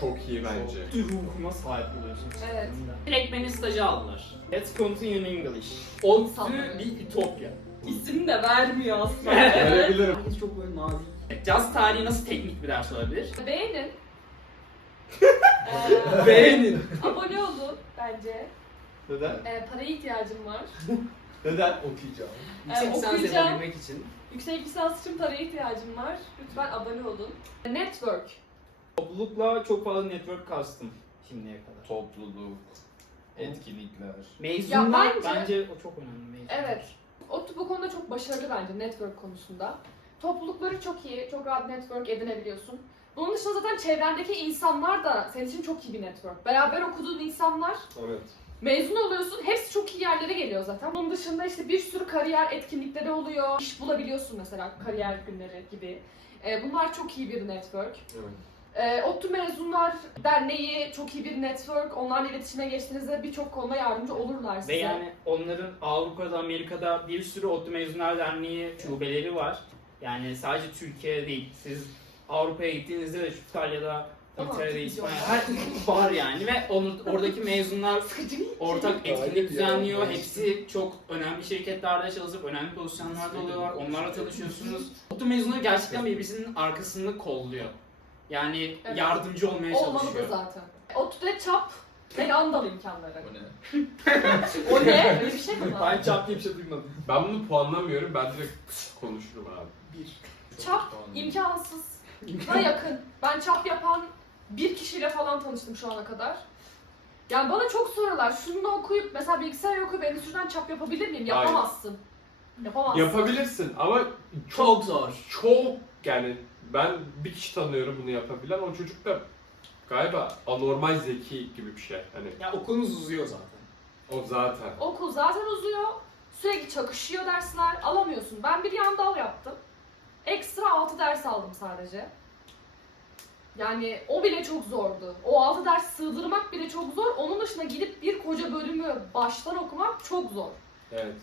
çok iyi bence. Ruhuma sahip oluyorsun. Evet. Direkt beni staja aldılar. Let's continue in English. ODTÜ bir ütopya. İsim de vermiyor aslında. Verebilirim. Herkes çok böyle nazik. Caz tarihi nasıl teknik bir ders olabilir? Beğenin. Beğenin. Abone olun bence. Neden? Paraya ihtiyacım var. Neden okuyacağım? Yüksek lisans okuyacağım. yapabilmek için. Yüksek lisans için paraya ihtiyacım var. Lütfen abone olun. Network. Toplulukla çok fazla network kastım şimdiye kadar. Topluluk, etkinlikler. Mezunlar Ya bence o çok önemli. Mezunlar. Evet. ODTÜ bu konuda çok başarılı bence network konusunda. Toplulukları çok iyi, çok rahat network edinebiliyorsun. Bunun dışında zaten çevrendeki insanlar da senin için çok iyi bir network. Beraber okuduğun insanlar, Evet. mezun oluyorsun, hepsi çok iyi yerlere geliyor zaten. Bunun dışında işte bir sürü kariyer etkinlikleri oluyor. İş bulabiliyorsun mesela kariyer günleri gibi. Bunlar çok iyi bir network. Evet. ODTÜ Mezunlar Derneği çok iyi bir network. Onlarla iletişime geçtiğinizde birçok konuda yardımcı olurlar size. Ve yani onların Avrupa'da, Amerika'da bir sürü ODTÜ Mezunlar Derneği şubeleri var. Yani sadece Türkiye değil. Siz Avrupa'ya gittiğinizde de İtalya'da, Tamam, İngiltere'de, gidiyorum. İspanya'da her var yani ve oradaki mezunlar ortak etkinlik düzenliyor. Hepsi çok önemli şirketlerde çalışıp önemli pozisyonlarda oluyorlar. Onlarla tanışıyorsunuz. ODTÜ mezunları gerçekten birbirinin arkasını kolluyor. Yani Evet. yardımcı olmaya Olmalı da çalışıyor. zaten. ODTÜ'de çap ve yandal imkanları. O ne? O ne? Öyle bir şey mi var? Ben çap diye bir şey duymadım. Ben bunu puanlamıyorum. Ben direkt konuşurum abi. Çap imkansız. Buna yakın. Ben çap yapan bir kişiyle falan tanıştım şu ana kadar. Yani bana çok soruyorlar. Şunu okuyup mesela bilgisayar okuyup endüstriden çap yapabilir miyim? Hayır. Yapamazsın. Yapamazsın. Yapabilirsin ama Çok zor. çok yani ben bir kişi tanıyorum bunu yapabilen. O çocuk da galiba anormal zeki gibi bir şey. Hani Ya okulunuz uzuyor zaten. o zaten. Okul zaten uzuyor. Sürekli çakışıyor dersler. Alamıyorsun. Ben bir yandal yaptım. Ekstra 6 ders aldım sadece. Yani o bile çok zordu. O 6 ders sığdırmak bile çok zor. Onun dışında gidip bir koca bölümü baştan okumak çok zor. Evet.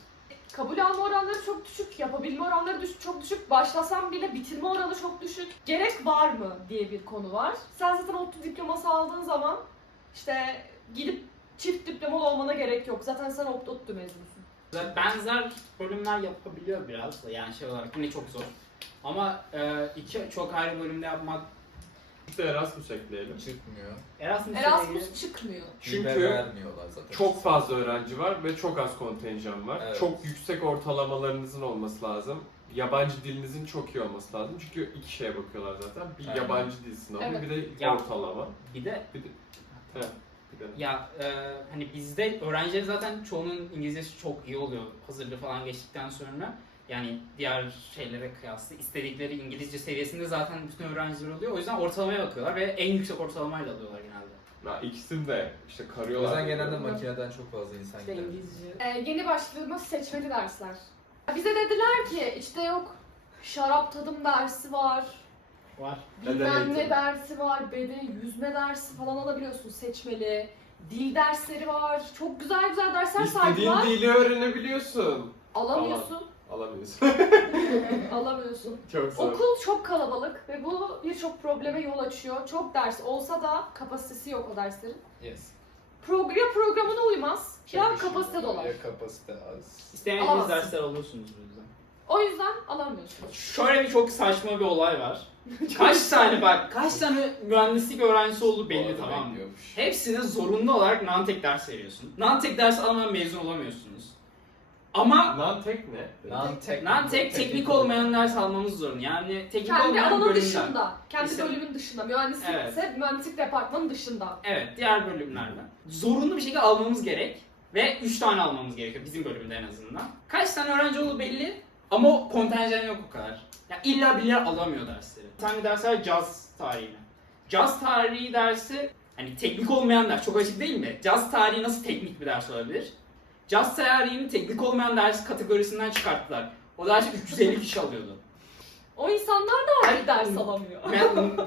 Kabul alma oranları çok düşük, yapabilme oranları çok düşük. Başlasam bile bitirme oranı çok düşük. Gerek var mı diye bir konu var. Sen zaten ODTÜ diploması aldığın zaman işte gidip çift diplomalı olmana gerek yok. Zaten sen ODTÜ mezunusun. Benzer bölümler yapabiliyor biraz da yani şey olarak yine çok zor. Ama iki çok ayrı bölümde yapmak İşte Erasmus ekleyelim. Çıkmıyor. Erasmus çıkmıyor. Çünkü Çünkü vermiyorlar zaten. çok fazla öğrenci var ve çok az kontenjan var. Evet. Çok yüksek ortalamalarınızın olması lazım. Yabancı dilinizin çok iyi olması lazım. Çünkü iki şeye bakıyorlar zaten. Bir Aynen. yabancı dil sınavı, Evet. bir de Ya. ortalama. bir de Bir de ya hani bizde öğrenciler zaten çoğunun İngilizcesi çok iyi oluyor hazırlığı falan geçtikten sonra. Yani diğer şeylere kıyasla istedikleri İngilizce seviyesinde zaten bütün öğrenciler oluyor. O yüzden ortalamaya bakıyorlar ve en yüksek ortalamayla alıyorlar genelde. ya ikisini de işte O karıyorlar. yüzden genelde makineden çok fazla insan İşte gider. İngilizce. Yeni başladığımız seçmeli dersler. Bize dediler ki işte yok şarap tadım dersi var, Var. bilmem Beden ne eğitimi. dersi var, beden yüzme dersi falan alabiliyorsun seçmeli. Dil dersleri var. Çok güzel güzel dersler İstediğin saydılar. dili öğrenebiliyorsun. Alamıyorsun. Alamıyorsun. Alamıyorsun. Çok zor. Okul çok kalabalık ve bu birçok probleme yol açıyor. Çok ders olsa da kapasitesi yok o derslerin. Yes. Ya programına uymaz ya Çok kapasite işin var, dolar. Ya kapasite az. İstemediğiniz Alamazsın. dersler alıyorsunuz bu yüzden. O yüzden alamıyorsun. Şöyle bir çok saçma bir olay var. Kaç tane mühendislik öğrencisi olduğu belli Bu arada tamam mı? bekliyormuş. Hepsine zorunlu olarak non-tek ders veriyorsun. Non-tek ders almadan mezun olamıyorsunuz. Ama Non-tek ne? non-tek teknik olmayan ders almamız zorunlu. Yani teknik Kendi olmayan alanın bölümler. dışında, kendi İşte- bölümün dışında, mühendislikse mühendislik departmanın dışında. Evet, diğer bölümlerden. Zorunlu bir şekilde almamız gerek. Ve 3 tane almamız gerekiyor bizim bölümde en azından. Kaç tane öğrenci olduğu belli ama o kontenjan yok o kadar. Ya illa bir yer alamıyor dersleri. Bir tane ders var caz tarihine. Caz tarihi dersi hani teknik olmayan ders çok açık değil mi? Caz tarihi nasıl teknik bir ders olabilir? Caz tarihini teknik olmayan ders kategorisinden çıkarttılar. O dersi 350 kişi alıyordu. O insanlar da aynı ders alamıyor.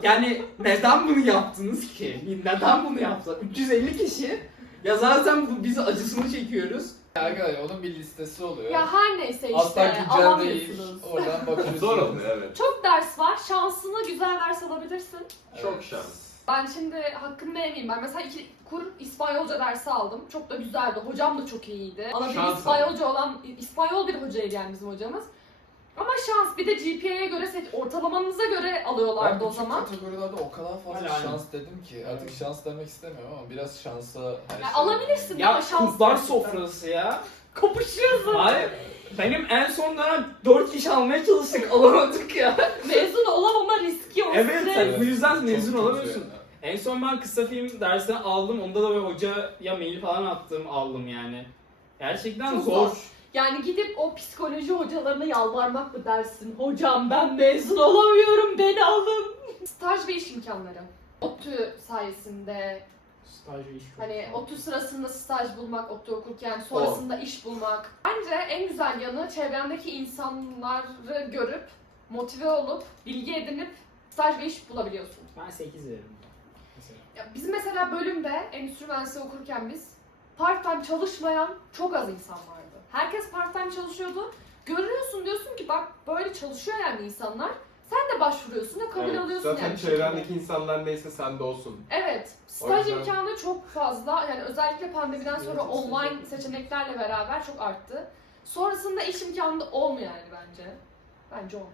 Yani neden bunu yaptınız ki? Neden bunu yaptılar? 350 kişi. Ya zaten biz acısını çekiyoruz. Arkadaşlar onun bir listesi oluyor. Ya her neyse işte Asla güncel değil. alamıyorsunuz. Oradan bakıyorsunuz. Zor oluyor evet. Çok ders var. Şansına güzel ders alabilirsin. Çok şans. Ben şimdi hakkını yemeyeyim. Ben mesela 2 kur İspanyolca dersi aldım. Çok da güzeldi. Hocam da çok iyiydi. Ana dili Şans İspanyolca olan, İspanyol bir hocaydı yani bizim hocamız. Ama şans, bir de GPA'ya göre ortalamanıza göre alıyorlardı o zaman. bütün kategorilerde o kadar fazla Aynen. şans dedim ki artık şans demek istemiyorum ama biraz şansa her Ya şey. alabilirsin Ya ama şans kızlar gerçekten. sofrası ya. Kapışıyorsun. Hayır. Benim en son dönem 4 kişi almaya çalıştık, alamadık ya. Mezun olamama riski o Evet, stres. sen bu yüzden Çok mezun kötü olamıyorsun. yani. En son ben kısa film dersini aldım. Onda da böyle hocaya mail falan attım, aldım yani. Gerçekten Çok zor. zor. Yani gidip o psikoloji hocalarına yalvarmak mı dersin? Hocam ben mezun olamıyorum, beni alın. Staj ve iş imkanları. ODTÜ sayesinde Staj ve iş yok. hani ODTÜ sırasında staj bulmak, ODTÜ okurken sonrasında iş bulmak. Bence en güzel yanı çevrendeki insanları görüp, motive olup, bilgi edinip staj ve iş bulabiliyorsun. Ben 8 veririm. Mesela. Ya bizim mesela bölümde endüstri mühendisliği okurken biz part-time çalışmayan çok az insan vardı. Herkes part-time çalışıyordu. Görüyorsun, diyorsun ki bak böyle çalışıyor yani insanlar. Sen de başvuruyorsun ve kabul Evet, alıyorsun zaten yani. bir çevrendeki şekilde. insanlar neyse sen de olsun. Evet. O Staj yüzden- imkanı çok fazla. Yani özellikle pandemiden sonra Evet, online seçeneklerle beraber çok arttı. Sonrasında iş imkanı da olmuyor yani bence. Bence o.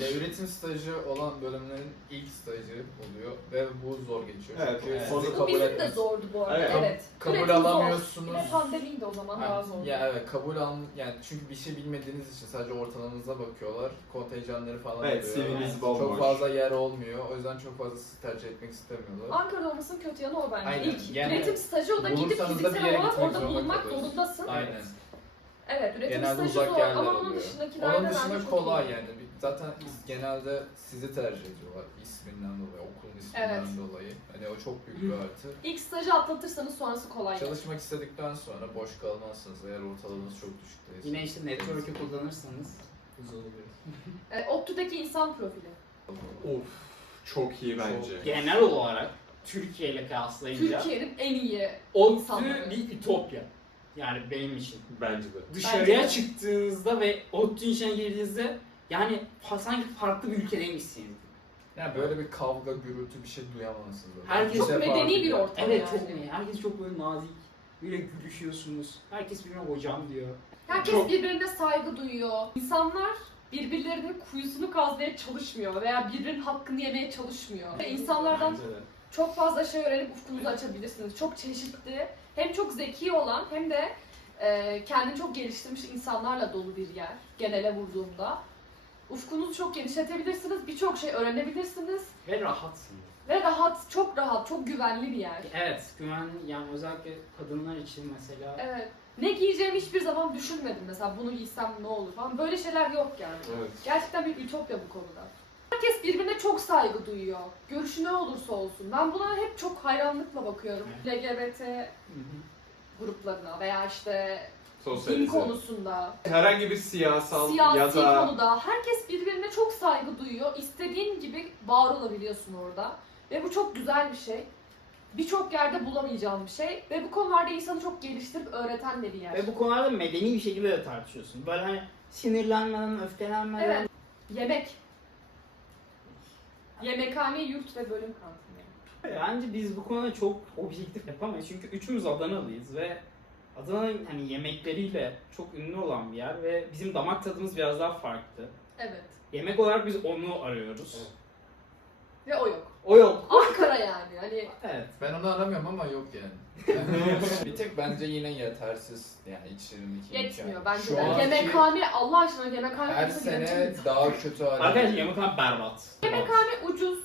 Ya üretim stajı olan bölümlerin ilk stajı oluyor ve bu zor geçiyor. Evet, Çünkü evet. sizi Bu kabul bizim de etmez. zordu bu arada. Evet. Evet. Kabul Üretim zor. alamıyorsunuz. Bir de pandemiydi o zaman daha zor. Ya evet yani çünkü bir şey bilmediğiniz için sadece ortalamanıza bakıyorlar. Kontenjanları falan Evet, oluyor. CV'niz bomboş. Çok fazla yer olmuyor. O yüzden çok fazla sizi tercih etmek istemiyorlar. Ankara'da olmasının kötü yanı o bence. Aynen. İlk Yani üretim stajı, o da gidip bulursanız da bir fiziksel yere olarak gitmek orada zorunda bulunmak kalıyorsunuz. zorundasın. Aynen. Evet, üretim Genelde stajı uzak zor yerler ama onun oluyor. dışındakilerde Onun bence dışında çok kolay iyi. yani. Zaten genelde sizi tercih ediyorlar isminden dolayı, okulun isminden Evet. dolayı. Hani o çok büyük bir artı. İlk stajı atlatırsanız sonrası kolay. Çalışmak istedikten sonra boş kalmazsınız eğer ortalamanız çok düşük değilse. Yine işte network'ü kullanırsanız güzel oluyor. ODTÜ'deki insan profili. Of, çok iyi bence. Genel olarak Türkiye ile kıyaslayınca Türkiye'nin en iyi ODTÜ insanları. bir ütopya. Yani benim için. Bence de. Dışarıya Bence de. çıktığınızda ve ODTÜ içine girdiğinizde yani sanki farklı bir ülkedeymişsiniz. Yani böyle bir kavga, gürültü bir şey duyamazsınız. Herkes Çok medeni bir ortam Evet yani. çok iyi. Herkes çok böyle nazik. Böyle gülüşüyorsunuz. Herkes birbirine hocam diyor. Herkes Çok- birbirine saygı duyuyor. İnsanlar birbirlerinin kuyusunu kazmaya çalışmıyor veya birbirinin hakkını yemeye çalışmıyor. Ve insanlardan Bence de. çok fazla şey öğrenip ufkunuzu açabilirsiniz. Çok çeşitli, hem çok zeki olan hem de kendini çok geliştirmiş insanlarla dolu bir yer genele vurduğumda. Ufkunuzu çok genişletebilirsiniz, birçok şey öğrenebilirsiniz Ve rahatsınız. ve rahat, çok güvenli bir yer. Evet, güvenli yani özellikle kadınlar için mesela. Evet. Ne giyeceğimi hiçbir zaman düşünmedim mesela, bunu giysem ne olur falan. Böyle şeyler yok yani. Evet. Gerçekten bir ütopya bu konuda. Herkes birbirine çok saygı duyuyor. Görüşü ne olursa olsun. Ben buna hep çok hayranlıkla bakıyorum. LGBT Hı hı. gruplarına veya işte din Sosyalize. konusunda, Herhangi bir siyasal siyasi ya da konuda herkes birbirine çok saygı duyuyor. İstediğin gibi var olabiliyorsun orada. Ve bu çok güzel bir şey. Birçok yerde bulamayacağın bir şey. Ve bu konularda insanı çok geliştirip öğreten de bir yer. Ve bu konularda medeni bir şekilde de tartışıyorsun. Böyle hani sinirlenmeden, öfkelenmeden. Evet. Yemek. Yemekhane, yurt ve bölüm kantini. Bence biz bu konuda çok objektif yapamayız. Çünkü üçümüz Adanalıyız ve Adana'nın hani yemekleriyle çok ünlü olan bir yer ve bizim damak tadımız biraz daha farklı. Evet. Yemek olarak biz onu arıyoruz. Evet. Ve o yok. O yok. Ankara yani. Hani Evet. Ben onu aramıyorum ama yok yani. Bir tek bence yine yetersiz yani içlerindeki yetmiyor imkan. bence Şu de. anki Yemekhane, Allah aşkına yemekhane her kimse sene gidebilir mi? daha kötü hale Arkadaşlar geliyor. yemekhane berbat. Yemekhane ucuz.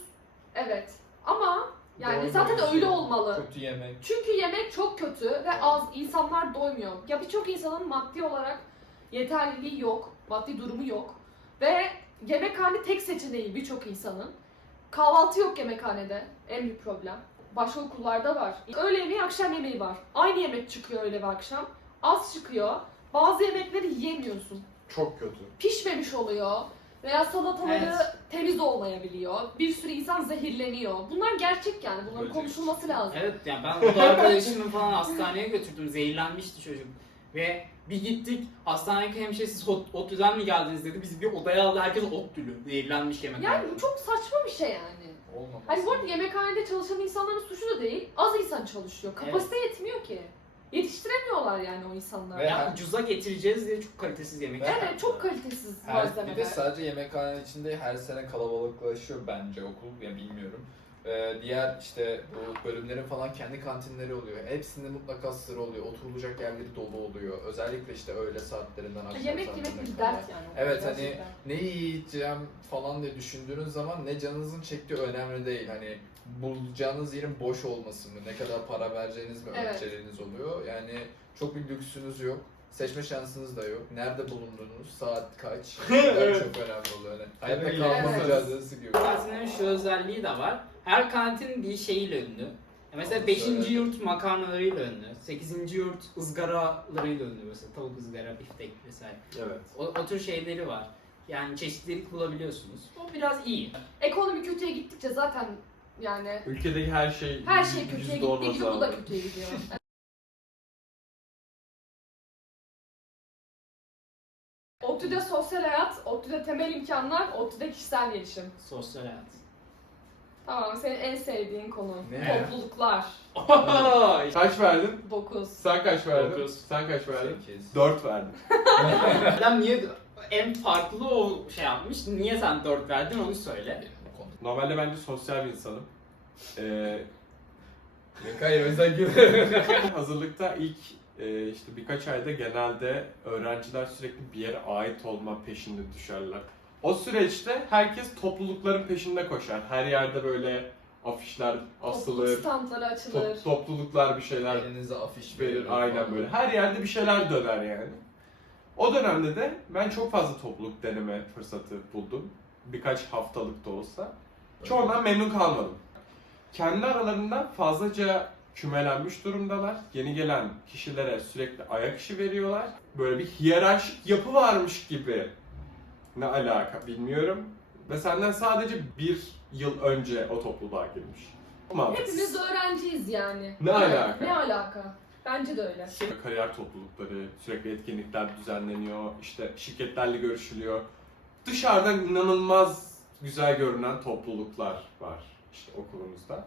Evet. Ama yani Doymuyor zaten işte. öyle olmalı. Kötü yemek. Çünkü yemek çok kötü ve az. İnsanlar doymuyor. Ya birçok insanın maddi olarak yeterliliği yok. Maddi durumu yok. Ve yemekhane tek seçeneği birçok insanın. Kahvaltı yok yemekhanede. En büyük problem. Başka okullarda var. Öğle yemeği, akşam yemeği var. Aynı yemek çıkıyor öğle ve akşam. Az çıkıyor. Bazı yemekleri yiyemiyorsun. çok kötü. Pişmemiş oluyor. Veya salataları Evet. temiz olmayabiliyor. Bir sürü insan zehirleniyor. Bunlar gerçek yani. Bunların Böcek. konuşulması lazım. Evet yani ben o da arkadaşımı falan hastaneye götürdüm. Zehirlenmişti çocuk. Ve bir gittik hastanedeki hemşire siz ODTÜ'den mi geldiniz dedi. Bizi bir odaya aldı. Herkes ODTÜ'lü. Zehirlenmiş yemek. Yani bu çok saçma bir şey yani. olmaması. Hani bu arada yemekhanede çalışan insanların suçu da değil. Az insan çalışıyor. Kapasite yetmiyor ki. Yetiştiremiyorlar yani o insanlar. Ve Ya ucuza getireceğiz diye çok kalitesiz yemek Evet, Evet, çıkarttılar. çok kalitesiz Bir malzemeler. de sadece yemekhanenin içinde her sene kalabalıklaşıyor bence okul, ya bilmiyorum. Diğer işte bu bölümlerin falan kendi kantinleri oluyor. Hepsinde mutlaka sıra oluyor. Oturulacak yerleri dolu oluyor. Özellikle işte öğle saatlerinden akşam Yemek saatlerine yemek bir kadar. dert yani. Evet, hani Gerçekten. ne yiyeceğim falan diye düşündüğünüz zaman ne canınızın çektiği önemli değil. Hani bulacağınız yerin boş olması mı, ne kadar para vereceğiniz mi Evet. önceliğiniz oluyor. Yani çok bir lüksünüz yok. Seçme şansınız da yok. Nerede bulundunuz, saat kaç, bunlar çok önemli oluyor. Yani hayatta Evet. kalma Evet. mücadelesi gibi. Kantinlerin şu özelliği de var. Her kantin bir şeyiyle ünlü. Mesela Onu 5. söyle. yurt makarnalarıyla ünlü. 8. yurt ızgaralarıyla ünlü mesela. Tavuk ızgara, biftek vesaire. Evet. O tür şeyleri var. Yani çeşitlilik bulabiliyorsunuz. O biraz iyi. Ekonomi kötüye gittikçe zaten yani Ülkedeki her şey her şey kötüye %10 gittiği gibi bu da azaldı. kötüye gidiyor. ODTÜ'de sosyal hayat, ODTÜ'de temel imkanlar, ODTÜ'de kişisel gelişim. Sosyal hayat. Tamam, senin en sevdiğin konu. Ne? Topluluklar. Kaç verdin? 9. Sen kaç verdin? Dokuz. Sen kaç verdin? 8. 4 verdim. Adam niye en farklı o şey yapmış? Niye sen 4 verdin onu söyle. Normalde bence sosyal bir insanım. Hayır, özel gibi. Hazırlıkta ilk işte birkaç ayda genelde öğrenciler sürekli bir yere ait olma peşinde düşerler. O süreçte herkes toplulukların peşinde koşar. Her yerde böyle afişler Topluluk asılır, standları açılır. topluluklar bir şeyler Elinize afiş verir. Aynen böyle. Her yerde bir şeyler döner yani. O dönemde de ben çok fazla topluluk deneme fırsatı buldum. Birkaç haftalık da olsa. Çoğundan memnun kalmadım. Kendi aralarında fazlaca kümelenmiş durumdalar. Yeni gelen kişilere sürekli ayak işi veriyorlar. Böyle bir hiyerarşik yapı varmış gibi. Ne alaka bilmiyorum. Ve senden sadece bir yıl önce o topluluğa girmiş. Hepimiz öğrenciyiz yani. Ne alaka? Ne alaka? Bence de öyle. Kariyer toplulukları, sürekli etkinlikler düzenleniyor, işte şirketlerle görüşülüyor. Dışarıdan inanılmaz güzel görünen topluluklar var işte okulumuzda.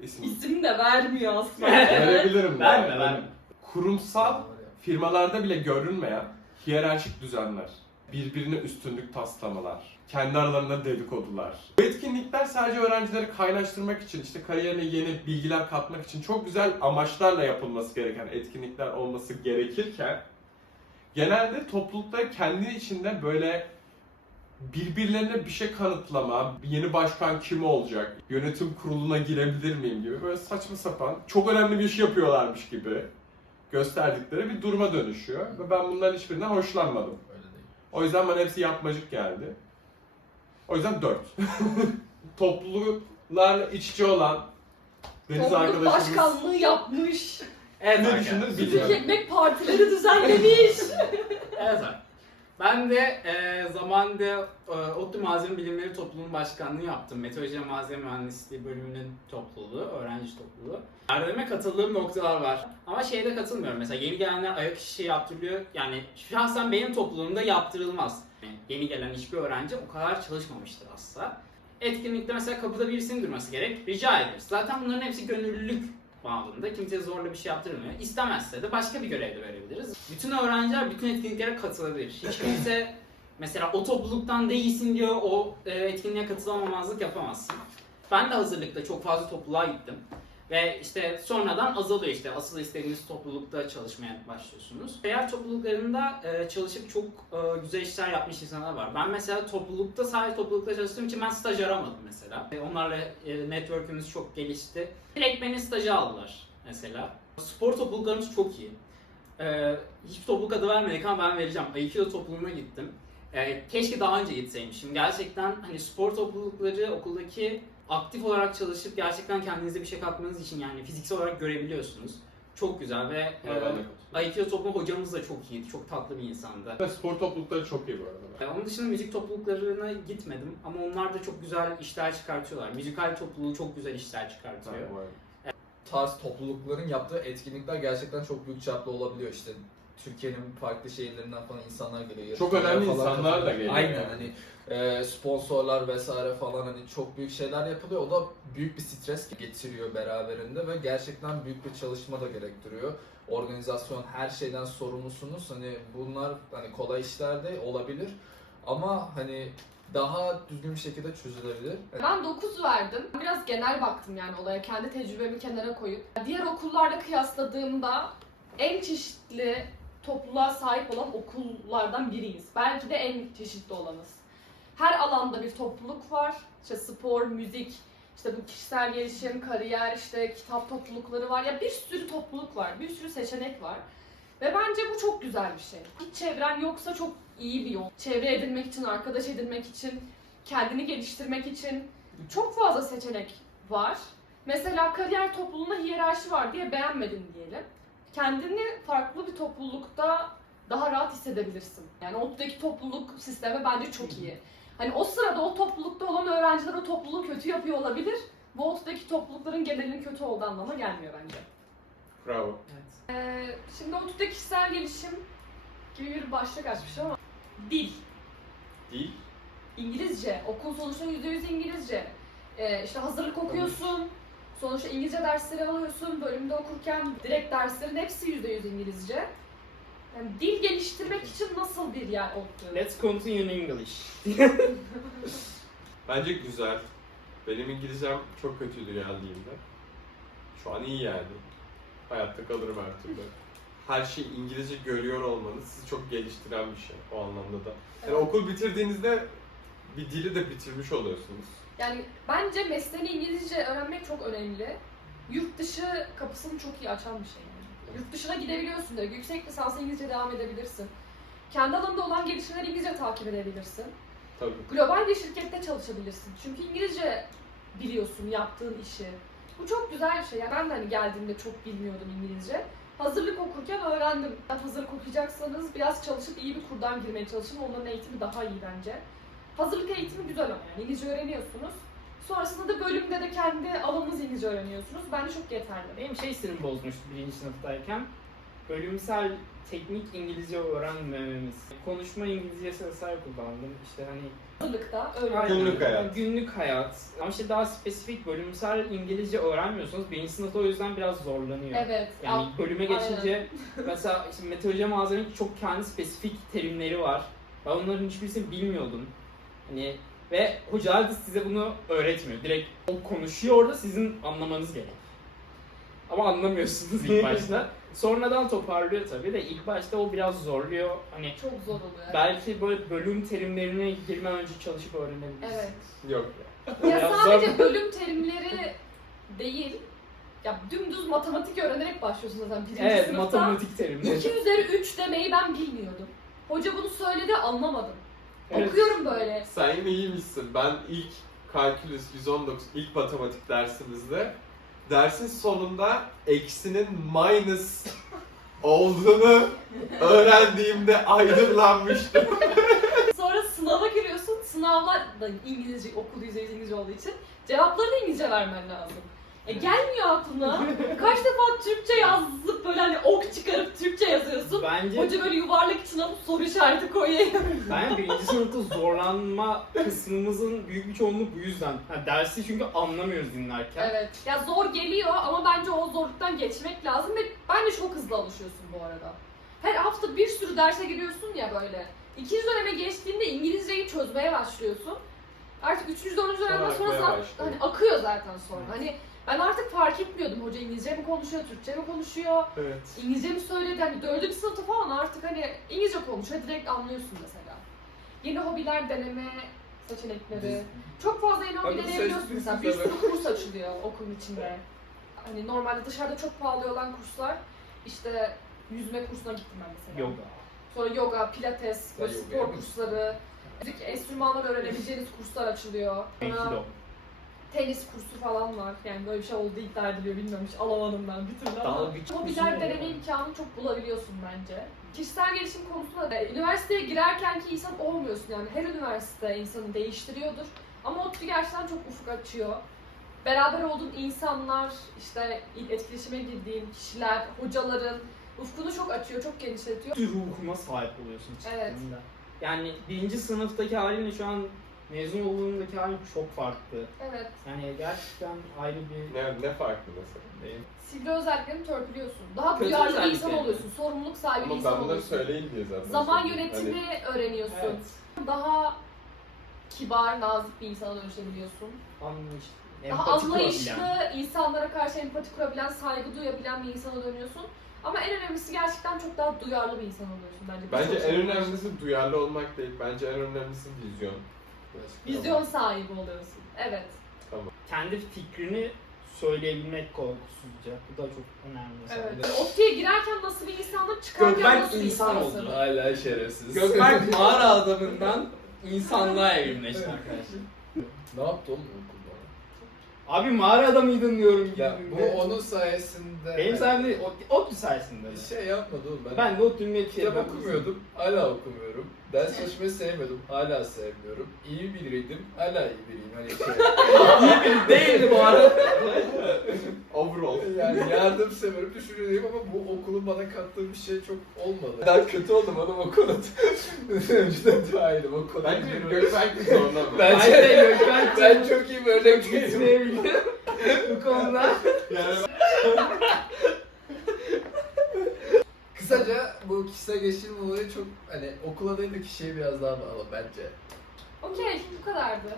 İsim de vermiyor aslında. Verebilirim. Verme, verme. Kurumsal firmalarda bile görünmeyen hiyerarşik düzenler, birbirine üstünlük taslamalar, kendi aralarında dedikodular. Bu etkinlikler sadece öğrencileri kaynaştırmak için, işte kariyerine yeni bilgiler katmak için çok güzel amaçlarla yapılması gereken etkinlikler olması gerekirken genelde topluluklar kendi içinde böyle birbirlerine bir şey kanıtlama, yeni başkan kim olacak, yönetim kuruluna girebilir miyim gibi böyle saçma sapan, çok önemli bir iş yapıyorlarmış gibi gösterdikleri bir duruma dönüşüyor. Ve ben bunların hiçbirinden hoşlanmadım. Öyle değil. O yüzden bana hepsi yapmacık geldi. O yüzden 4. Topluluklarla iç içe olan Deniz Topluluk arkadaşımız başkanlığı yapmış. Evet ne arkadaşlar. düşündünüz Sütük bilmiyorum. ekmek partileri düzenlemiş. Evet abi. Ben de zamanında ODTÜ Malzeme Bilimleri Topluluğu'nun başkanlığı yaptım. Meteoroloji ve Malzeme Mühendisliği bölümünün topluluğu, öğrenci topluluğu. Erdem'e katıldığım noktalar var. Ama şeyde katılmıyorum. Mesela yeni gelenler ayak işi yaptırılıyor. Yani şahsen benim topluluğumda yaptırılmaz. Yani yeni gelen hiçbir öğrenci o kadar çalışmamıştır aslında. Etkinlikte mesela kapıda birisinin durması gerek. Rica ederiz. Zaten bunların hepsi gönüllülük bağımlılığında. Kimseye zorla bir şey yaptırılmıyor. İstemezse de başka bir görevde verebiliriz. Bütün öğrenciler bütün etkinliklere katılabilir. Hiç kimse mesela o topluluktan değilsin diyor o etkinliğe katılamamazlık yapamazsın. Ben de hazırlıkta çok fazla topluluğa gittim. Ve işte sonradan azalıyor işte. Asıl istediğiniz toplulukta çalışmaya başlıyorsunuz. Diğer topluluklarında çalışıp çok güzel işler yapmış insanlar var. Ben mesela toplulukta, sadece toplulukta çalıştığım için ben staj aramadım mesela. Onlarla network'ümüz çok gelişti. Direkt beni staja aldılar mesela. Spor topluluklarımız çok iyi. Hiçbir topluluk adı vermedik ama ben vereceğim. Aikido topluluğuna gittim. Keşke daha önce gitseymişim. Gerçekten hani spor toplulukları okuldaki aktif olarak çalışıp gerçekten kendinize bir şey katmanız için yani fiziksel olarak görebiliyorsunuz. Çok güzel ve Aikido topluluğu hocamız da çok iyiydi. Çok tatlı bir insandı. Spor toplulukları çok iyi bu arada. Onun dışında müzik topluluklarına gitmedim ama onlar da çok güzel işler çıkartıyorlar. Müzikal topluluğu çok güzel işler çıkartıyor. Tarz toplulukların yaptığı etkinlikler gerçekten çok büyük çaplı olabiliyor işte. Türkiye'nin farklı şehirlerinden falan insanlar geliyor. Çok yarışmalara önemli falan insanlar da katılıyor. geliyor. Aynen hani sponsorlar vesaire falan hani çok büyük şeyler yapılıyor. O da büyük bir stres getiriyor beraberinde ve gerçekten büyük bir çalışma da gerektiriyor. Organizasyon, her şeyden sorumlusunuz. Hani bunlar hani kolay işler de olabilir ama hani daha düzgün bir şekilde çözülebilir. Ben 9 verdim. Biraz genel baktım yani olaya. Kendi tecrübemi kenara koyup. Diğer okullarla kıyasladığımda en çeşitli topluluğa sahip olan okullardan biriyiz. Belki de en çeşitli olanız. Her alanda bir topluluk var. İşte spor, müzik, işte bu kişisel gelişim, kariyer, işte kitap toplulukları var. Ya bir sürü topluluk var, bir sürü seçenek var. Ve bence bu çok güzel bir şey. Hiç çevren yoksa çok iyi bir yol. Çevre edinmek için, arkadaş edinmek için, kendini geliştirmek için çok fazla seçenek var. Mesela kariyer topluluğunda hiyerarşi var diye beğenmedin diyelim. Kendini farklı bir toplulukta daha rahat hissedebilirsin. Yani ODTÜ'deki topluluk sistemi bence çok iyi. Hani o sırada o toplulukta olan öğrenciler o topluluğu kötü yapıyor olabilir. Bu ODTÜ'deki toplulukların genelinin kötü olduğu anlamına gelmiyor bence. Bravo. Şimdi ODTÜ'de kişisel gelişim gibi bir başlık açmış ama dil, Değil. İngilizce, okul sonuçta %100 İngilizce. İşte hazırlık okuyorsun, sonuçta İngilizce dersleri alıyorsun, bölümde okurken direkt derslerin hepsi %100 İngilizce. Yani dil geliştirmek için nasıl bir yer ODTÜ? Let's continue in English. Bence güzel. Benim İngilizcem çok kötüydü geldiğimde. Şu an iyi yani. Hayatta kalırım her türlü. Her şeyi İngilizce görüyor olmanız sizi çok geliştiren bir şey o anlamda da. Yani Evet. okul bitirdiğinizde bir dili de bitirmiş oluyorsunuz. Yani bence mesleğini İngilizce öğrenmek çok önemli. Yurt dışı kapısını çok iyi açan bir şey yani. Yurt dışına gidebiliyorsun da yüksek lisansa İngilizce devam edebilirsin. Kendi alanında olan gelişmeleri İngilizce takip edebilirsin. Tabii. Global bir şirkette çalışabilirsin. Çünkü İngilizce biliyorsun yaptığın işi. Bu çok güzel bir şey. Yani ben de hani geldiğimde çok bilmiyordum İngilizce. Hazırlık okurken öğrendim. Hazırlık okuyacaksanız biraz çalışıp iyi bir kurdan girmeye çalışın. Onların eğitimi daha iyi bence. Hazırlık eğitimi güzel ama yani İngilizce öğreniyorsunuz. Sonrasında da bölümde de kendi alanınız İngilizce öğreniyorsunuz. Bence çok yeterli. Benim sinir bozmuştu 1. sınıftayken. Bölümsel teknik İngilizce öğrenmememiz. Konuşma İngilizcesi vesaire kullandım. İşte hani Hazırlıkta öyle. aynen, Günlük hayat. Günlük hayat. Ama işte daha spesifik bölümsel İngilizce öğrenmiyorsunuz. 1. sınıfta o yüzden biraz zorlanıyor. Evet. Yani bölüme geçince mesela işte meteoroloji malzemenin çok kendi spesifik terimleri var. Ben onların hiçbirisini bilmiyordum. Hani ve hocalar da size bunu öğretmiyor. Direkt o konuşuyor orada, sizin anlamanız gerek. Ama anlamıyorsunuz ilk başta. Sonradan toparlıyor tabii de ilk başta o biraz zorluyor. Hani Çok zor oluyor. belki böyle bölüm terimlerine girmeden önce çalışıp öğrenebilirsiniz. Evet. Yok. Ya Biraz sadece zor. bölüm terimleri değil. Ya dümdüz matematik öğrenerek başlıyorsun zaten birinci Evet, sınıfta. matematik terimleri. 2 üzeri 3 demeyi ben bilmiyordum. Hoca bunu söyledi, anlamadım. Evet. Okuyorum böyle. Sen yine iyiymişsin. Ben ilk kalkülüs 119 ilk matematik dersimizde dersin sonunda eksinin minus olduğunu öğrendiğimde aydınlanmıştım. Sonra sınava giriyorsun. Sınavlar da İngilizce, okul %100 İngilizce olduğu için cevapları da İngilizce vermen lazım. Gelmiyor aklına. Kaç defa Türkçe yazıp böyle hani ok çıkarıp Türkçe yazıyorsun. Bence Hoca böyle yuvarlak içine alıp soru işareti koyuyor. ben 1. sınıfta zorlanma kısmımızın büyük bir çoğunluğu bu yüzden. Ha, dersi çünkü anlamıyoruz dinlerken. Evet. Ya zor geliyor ama bence o zorluktan geçmek lazım ve bence çok hızlı alışıyorsun bu arada. Her hafta bir sürü derse giriyorsun ya böyle. İkinci döneme geçtiğinde İngilizceyi çözmeye başlıyorsun. Artık 3. 4. dönemden sonra akmaya zaten başlıyor. hani akıyor zaten sonra. Hani ben artık fark etmiyordum hoca İngilizce mi konuşuyor, Türkçe mi konuşuyor, Evet. İngilizce mi söyledi. Hani 4. sınıfta falan artık hani İngilizce konuşuyor, direkt anlıyorsun mesela. Yeni hobiler deneme seçenekleri. Çok fazla yeni hobi Hadi deneyebiliyorsun sesli mesela. Bir söyle. sürü kurs açılıyor okulun içinde. Hani normalde dışarıda çok pahalı olan kurslar, işte yüzme kursuna gittim ben mesela. Yoga. Sonra yoga, pilates, Sen böyle yoga spor yapıyor musun? kursları, müzik enstrümanları öğrenebileceğiniz kurslar açılıyor. Sonra Aikido. tenis kursu falan var. Yani böyle bir şey olduğu iddia ediliyor, bilmiyorum hiç alamadım ben bir türlü ama. Dalgıç kursu Hobiler mu deneme var? imkanı çok bulabiliyorsun bence. Kişisel gelişim konusunda da üniversiteye girerkenki insan olmuyorsun yani. Her üniversite insanı değiştiriyordur. Ama ODTÜ gerçekten çok ufuk açıyor. Beraber olduğun insanlar, işte etkileşime girdiğin kişiler, hocaların, ufkunu çok açıyor, çok genişletiyor. Bir ruhuma sahip oluyorsun Evet. çıktığında. Yani birinci sınıftaki halinle şu an mezun olduğumdaki halin çok farklı. Evet. Yani gerçekten ayrı bir... Ne farklı mesela? Sivri özelliklerini törpülüyorsun. Daha Kötü duyarlı bir özellikleri. insan oluyorsun. Sorumluluk sahibi bir Ama insan ben bunları oluyorsun. söyleyin diye zaten. Zaman söyledim. yönetimi öğreniyorsun. Evet. Daha kibar, nazik bir insana dönüşebiliyorsun. Anlayışlı. Daha empati anlayışlı, kurabilen. insanlara karşı empati kurabilen, saygı duyabilen bir insana dönüyorsun. Ama en önemlisi gerçekten çok daha duyarlı bir insan oluyorsun bence. Bence Birçok en şey var. önemlisi duyarlı olmak değil. Bence en önemlisi vizyon. Vizyon sahibi oluyorsun. Evet. Kendi fikrini söyleyebilmek korkusuzca. Bu da çok önemli. mesela. Evet. ODTÜ'ye girerken nasıl bir insandır, çıkarken Gökberk nasıl bir insan insansın? oldu. Hala şerefsiz. Gökberk mağara adamından insanlığa evrimleşti arkadaşlar. Ne yaptı oğlum okulda? Abi mağara adamıydın diyorum. Ya gittiğimde. bu onun sayesinde. Benim sayemde ODTÜ sayesinde. Bir şey yapmadı oğlum. Ben de ODTÜ'nün Kitap okumuyordum, hala okumuyorum. Ders çalışmayı sevmiyordum, hala sevmiyorum. İyi biriydim, hala iyi biriyim. Hani şey, Değildi bu arada. Overall. yani yardımseverim, düşünceliyim ama bu okulun bana kattığı bir şey çok olmadı. Daha kötü oldum oğlum o konuda. Önceden daha iyiydim o konuda. Bence Gökberk de zorunda mı? Ben- Ben de Gökberk Ben çok iyi bir örnek değilim. gitmeyebilirim bu konuda. Yani Kısaca bu kişisel gelişim olayı çok hani okula değil de kişiye biraz daha bağlı bence. Okey, bu kadardı.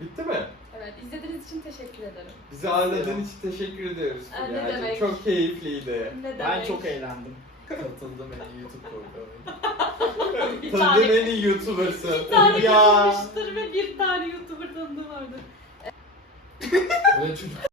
bitti mi? Evet, izlediğiniz için teşekkür ederim. Bizi ağırladığın için teşekkür ediyoruz. Ne Fulya'cığım. demek. Çok keyifliydi. Ne Ben demek? çok eğlendim. Katıldım en iyi YouTube programı. Bir Tanıdığım tane, en iyi YouTuber'sın. bir tane Ya. katılmıştır ve bir tane YouTuber tanıdığı vardır. Böyle çocuk